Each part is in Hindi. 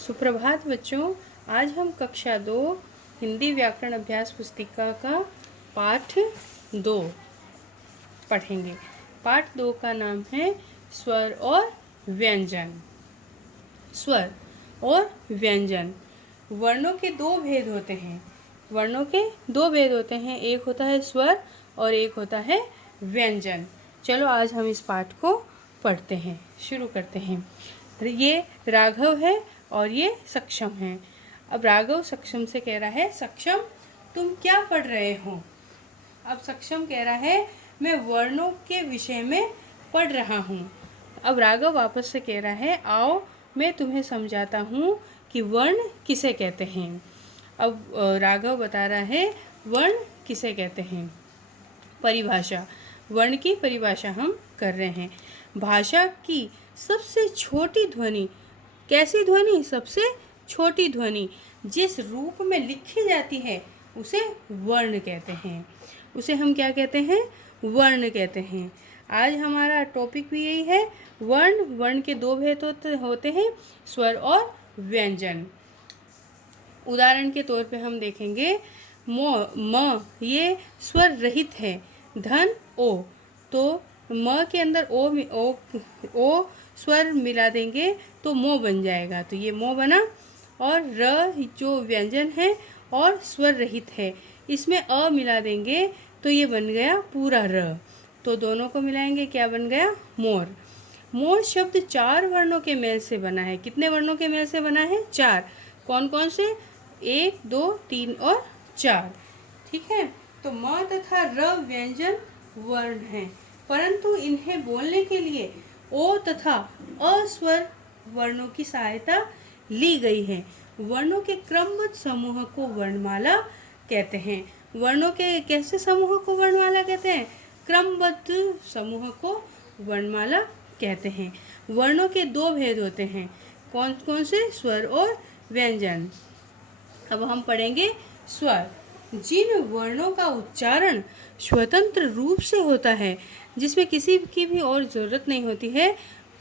सुप्रभात बच्चों। आज हम कक्षा 2 हिंदी व्याकरण अभ्यास पुस्तिका का पाठ 2 पढ़ेंगे। पाठ 2 का नाम है स्वर और व्यंजन। स्वर और व्यंजन। वर्णों के दो भेद होते हैं। एक होता है स्वर और एक होता है व्यंजन। चलो आज हम इस पाठ को पढ़ते हैं, शुरू करते हैं। ये राघव है और ये सक्षम है। अब राघव सक्षम से कह रहा है, सक्षम तुम क्या पढ़ रहे हो? अब सक्षम कह रहा है, मैं वर्णों के विषय में पढ़ रहा हूँ। अब राघव वापस से कह रहा है, आओ मैं तुम्हें समझाता हूँ कि वर्ण किसे कहते हैं। अब राघव बता रहा है वर्ण किसे कहते हैं। परिभाषा, वर्ण की परिभाषा हम कर रहे हैं। भाषा की सबसे छोटी ध्वनि, कैसी ध्वनि? सबसे छोटी ध्वनि जिस रूप में लिखी जाती है उसे वर्ण कहते हैं। उसे हम क्या कहते हैं? वर्ण कहते हैं। आज हमारा टॉपिक भी यही है, वर्ण। वर्ण के दो भेद होते हैं, स्वर और व्यंजन। उदाहरण के तौर पे हम देखेंगे, म ये स्वर रहित है। धन ओ, तो म के अंदर ओ स्वर मिला देंगे तो मो बन जाएगा, तो ये मो बना। और र जो व्यंजन है और स्वर रहित है, इसमें अ मिला देंगे तो ये बन गया पूरा र। तो दोनों को मिलाएंगे, क्या बन गया? मोर। मोर शब्द 4 वर्णों के मेल से बना है। कितने वर्णों के मेल से बना है? 4। कौन कौन से? 1, 2, 3 और 4। ठीक है। तो म तथा र व्यंजन वर्ण हैं, परंतु इन्हें बोलने के लिए ओ तथा अ स्वर वर्णों की सहायता ली गई है। वर्णों के क्रमबद्ध समूह को वर्णमाला कहते हैं। वर्णों के कैसे समूह को वर्णमाला कहते हैं? क्रमबद्ध समूह को वर्णमाला कहते हैं। वर्णों के 2 भेद होते हैं। कौन कौन से? स्वर और व्यंजन। अब हम पढ़ेंगे स्वर। जिन वर्णों का उच्चारण स्वतंत्र रूप से होता है, जिसमें किसी की भी और ज़रूरत नहीं होती है,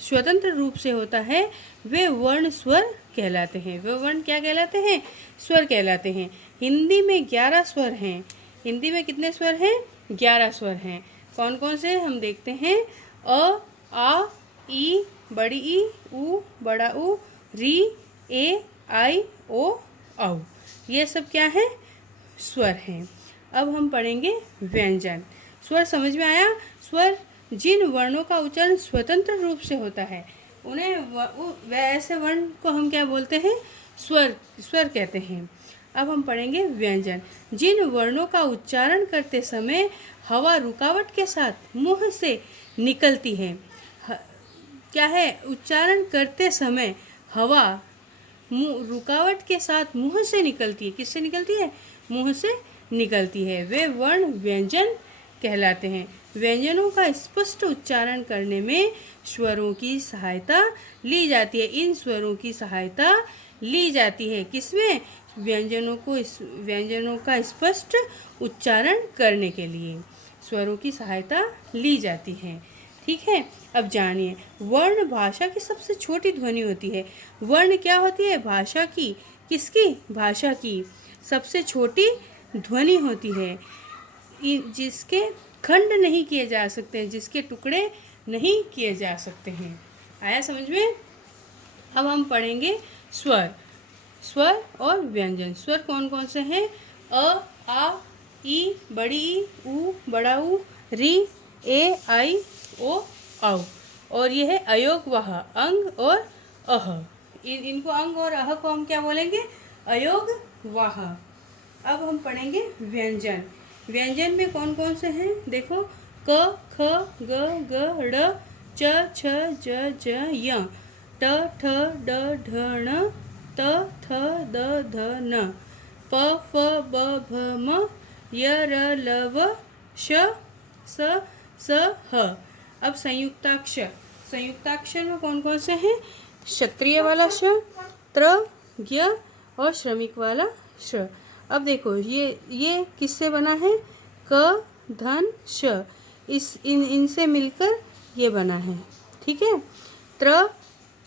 स्वतंत्र रूप से होता है, वे वर्ण स्वर कहलाते हैं। वे वर्ण क्या कहलाते हैं? स्वर कहलाते हैं। हिंदी में 11 स्वर हैं। हिंदी में कितने स्वर हैं? 11 स्वर हैं। कौन कौन से? हम देखते हैं। अ, आ, ई, बड़ी ई, उ, बड़ा उ, री, ए, आई, ओ, औ। ये सब क्या है? स्वर हैं। अब हम पढ़ेंगे व्यंजन। स्वर समझ में आया? स्वर जिन वर्णों का उच्चारण स्वतंत्र रूप से होता है, उन्हें ऐसे वर्ण को हम क्या बोलते हैं? स्वर कहते हैं। अब हम पढ़ेंगे व्यंजन। जिन वर्णों का उच्चारण करते समय हवा रुकावट के साथ मुंह से निकलती है। क्या है? उच्चारण करते समय हवा रुकावट के साथ मुंह से निकलती है। किससे निकलती है? मुंह से निकलती है। वे वर्ण व्यंजन कहलाते हैं। व्यंजनों का स्पष्ट उच्चारण करने में स्वरों की सहायता ली जाती है। इन स्वरों की सहायता ली जाती है किसमें? व्यंजनों का स्पष्ट उच्चारण करने के लिए स्वरों की सहायता ली जाती है। ठीक है। अब जानिए, वर्ण भाषा की सबसे छोटी ध्वनि होती है। वर्ण क्या होती है? भाषा की, किसकी? भाषा की सबसे छोटी ध्वनि होती है, जिसके खंड नहीं किए जा सकते, जिसके टुकड़े नहीं किए जा सकते हैं। आया समझ में? अब हम पढ़ेंगे स्वर। स्वर और व्यंजन। स्वर कौन कौन से हैं? अ, आ, ई, बड़ी ई, उ, बड़ा उ, री, ए, आई, ओ, औ। और ये है अयोग, वह, अंग और अह। इनको अंग और अह को हम क्या बोलेंगे? अयोग, वह। अब हम पढ़ेंगे व्यंजन। व्यंजन में कौन कौन से हैं? देखो, क, ख, ग, ङ, च, छ, ज, य, ट, ठ, ड, ढ, ण, त, थ, द, ध, न, प, फ, ब, भ, म, य, र, ल, व, श, स, स, ह। अब संयुक्ताक्षर। संयुक्ताक्षर में कौन कौन से हैं? क्षत्रिय वाला श, त्र, ज्ञ और श्रमिक वाला श। अब देखो, ये किससे बना है? क, धन, श। इनसे मिलकर ये बना है। ठीक है। त्र,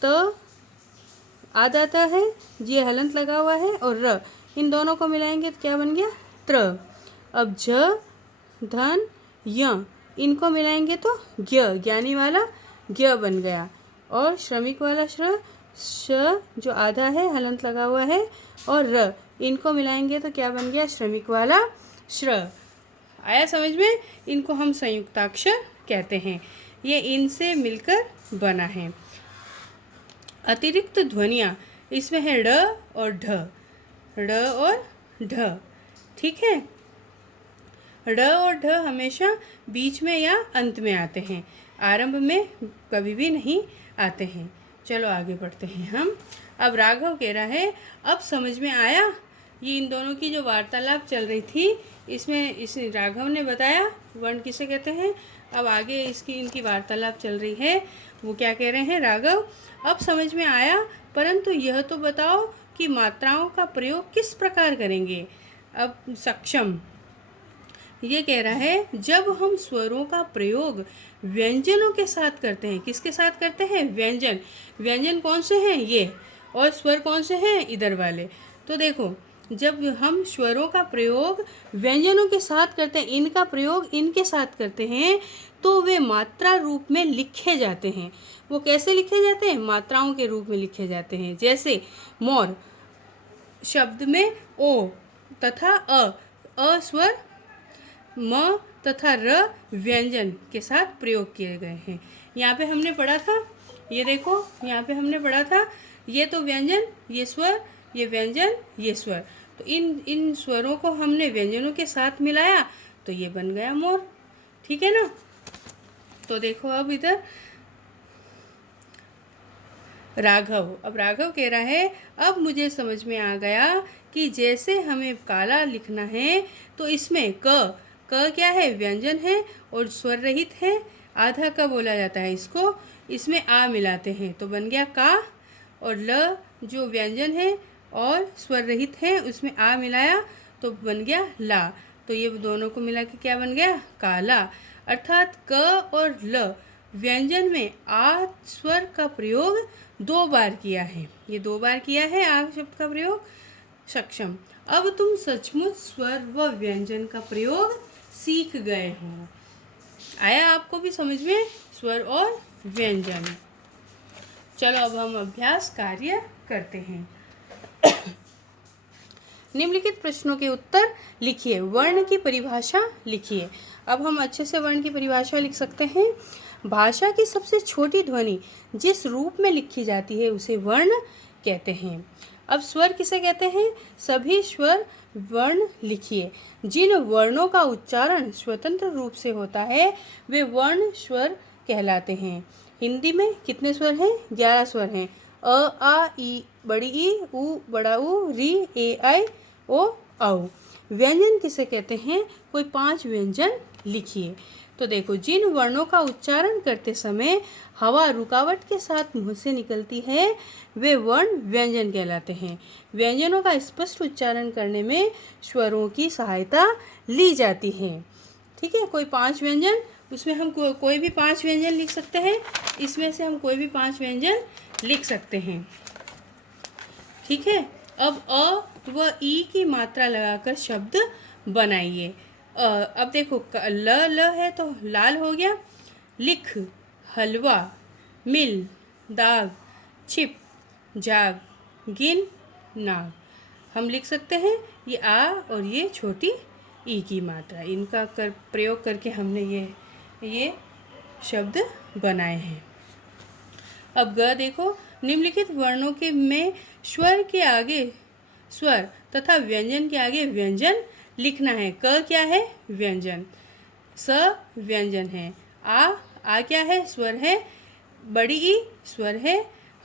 त, आदाता है, ये हलंत लगा हुआ है, और र, इन दोनों को मिलाएंगे तो क्या बन गया? त्र। अब झ, धन, य, इनको मिलाएंगे तो ज्ञ, ज्ञानी वाला ज्ञ बन गया। और श्रमिक वाला श्र, श जो आधा है, हलंत लगा हुआ है, और र, इनको मिलाएंगे तो क्या बन गया? श्रमिक वाला श्र। आया समझ में? इनको हम संयुक्ताक्षर कहते हैं। ये इनसे मिलकर बना है। अतिरिक्त ध्वनियाँ इसमें है ड और ढ, ड और ढ। ठीक है, ड और ढ हमेशा बीच में या अंत में आते हैं, आरंभ में कभी भी नहीं आते हैं। चलो आगे बढ़ते हैं हम। अब राघव कह रहा है, अब समझ में आया? ये इन दोनों की जो वार्तालाप चल रही थी, इसमें इस राघव ने बताया वर्ण किसे कहते हैं। अब आगे इनकी वार्तालाप चल रही है। वो क्या कह रहे हैं राघव? अब समझ में आया, परंतु यह तो बताओ कि मात्राओं का प्रयोग किस प्रकार करेंगे। अब सक्षम ये कह रहा है, जब हम स्वरों का प्रयोग व्यंजनों के साथ करते हैं। किसके साथ करते हैं? व्यंजन। व्यंजन कौन से हैं? ये। और स्वर कौन से हैं? इधर वाले। तो देखो, जब हम स्वरों का प्रयोग व्यंजनों के साथ करते हैं, इनका प्रयोग इनके साथ करते हैं, तो वे मात्रा रूप में लिखे जाते हैं। वो कैसे लिखे जाते हैं? मात्राओं के रूप में लिखे जाते हैं। जैसे मोर शब्द में ओ तथा अ स्वर, म तथा र व्यंजन के साथ प्रयोग किए गए हैं। यहाँ पे हमने पढ़ा था, ये देखो, यहाँ पे हमने पढ़ा था, ये तो व्यंजन, ये स्वर, ये व्यंजन, ये स्वर। तो इन स्वरों को हमने व्यंजनों के साथ मिलाया तो ये बन गया मोर। ठीक है ना? तो देखो अब इधर राघव, अब राघव कह रहा है, अब मुझे समझ में आ गया कि जैसे हमें काला लिखना है तो इसमें क क्या है? व्यंजन है और स्वर रहित है। आधा का बोला जाता है इसको, इसमें आ मिलाते हैं तो बन गया का, और ल जो व्यंजन है और स्वर रहित है, उसमें आ मिलाया तो बन गया ला। तो ये दोनों को मिला के क्या बन गया? काला। अर्थात क और ल व्यंजन में आ स्वर का प्रयोग 2 बार किया है। ये 2 बार किया है आ शब्द का प्रयोग। सक्षम, अब तुम सचमुच स्वर व व्यंजन का प्रयोग सीख गए हो। आया आपको भी समझ में स्वर और व्यंजन? चलो अब हम अभ्यास कार्य करते हैं। निम्नलिखित प्रश्नों के उत्तर लिखिए। वर्ण की परिभाषा लिखिए। अब हम अच्छे से वर्ण की परिभाषा लिख सकते हैं। भाषा की सबसे छोटी ध्वनि जिस रूप में लिखी जाती है उसे वर्ण कहते हैं। अब स्वर किसे कहते हैं? सभी स्वर वर्ण लिखिए। जिन वर्णों का उच्चारण स्वतंत्र रूप से होता है वे वर्ण स्वर कहलाते हैं। हिंदी में कितने स्वर हैं? 11 स्वर हैं। अ, आ, ई, बड़ी ई, उ, बड़ा उ, री, ए, आई, ओ, औ। व्यंजन किसे कहते हैं? कोई 5 व्यंजन लिखिए। तो देखो, जिन वर्णों का उच्चारण करते समय हवा रुकावट के साथ मुंह से निकलती है वे वर्ण व्यंजन कहलाते हैं। व्यंजनों का स्पष्ट उच्चारण करने में स्वरों की सहायता ली जाती है। ठीक है, कोई 5 व्यंजन, उसमें हम कोई भी 5 व्यंजन लिख सकते हैं। इसमें से हम कोई भी 5 व्यंजन लिख सकते हैं। ठीक है, अब अ व ई की मात्रा लगाकर शब्द बनाइए। अब देखो, ल है तो लाल हो गया। लिख, हलवा, मिल, दाग, छिप, जाग, गिन, नाग। हम लिख सकते हैं ये आ और ये छोटी ई की मात्रा, इनका प्रयोग करके हमने ये शब्द बनाए हैं। अब ग देखो, निम्नलिखित वर्णों के में स्वर के आगे स्वर तथा व्यंजन के आगे व्यंजन लिखना है। क क्या है? व्यंजन। स व्यंजन है। आ क्या है? स्वर है। बड़ी ई स्वर है।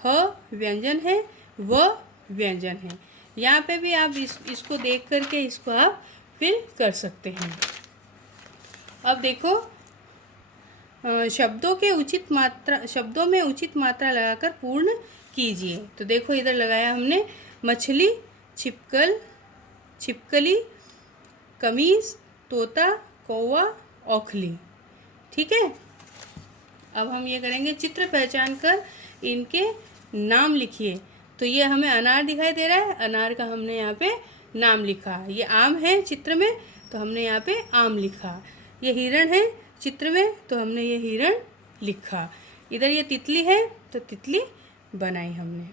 ह व्यंजन है। व व्यंजन है। यहाँ पे भी आप इसको देख करके इसको आप फिल कर सकते हैं। अब देखो, शब्दों में उचित मात्रा लगाकर पूर्ण कीजिए। तो देखो, इधर लगाया हमने मछली, छिपकल, छिपकली, कमीज, तोता, कौवा, औखली। ठीक है, अब हम ये करेंगे, चित्र पहचान कर इनके नाम लिखिए। तो ये हमें अनार दिखाई दे रहा है, अनार का हमने यहाँ पे नाम लिखा। ये आम है चित्र में, तो हमने यहाँ पे आम लिखा। ये हिरण है चित्र में, तो हमने ये हिरण लिखा। इधर ये तितली है, तो तितली बनाई हमने।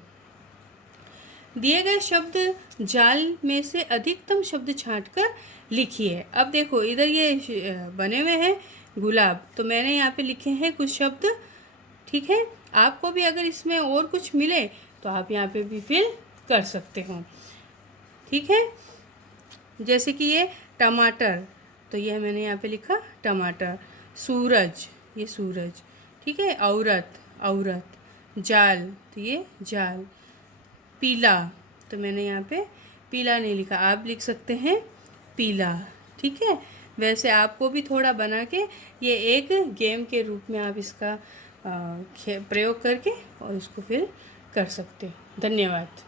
दिए गए शब्द जाल में से अधिकतम शब्द छांटकर लिखिए। अब देखो इधर ये बने हुए हैं गुलाब, तो मैंने यहाँ पे लिखे हैं कुछ शब्द, ठीक है। आपको भी अगर इसमें और कुछ मिले तो आप यहाँ पे भी फिल कर सकते हो, ठीक है। जैसे कि ये टमाटर, तो ये मैंने यहाँ पे लिखा टमाटर। सूरज, ये सूरज, ठीक है। औरत, औरत। जाल, तो ये जाल। पीला, तो मैंने यहाँ पे पीला नहीं लिखा, आप लिख सकते हैं पीला, ठीक है। वैसे आपको भी थोड़ा बना के ये एक गेम के रूप में आप इसका प्रयोग करके और इसको फिल कर सकते हो। धन्यवाद।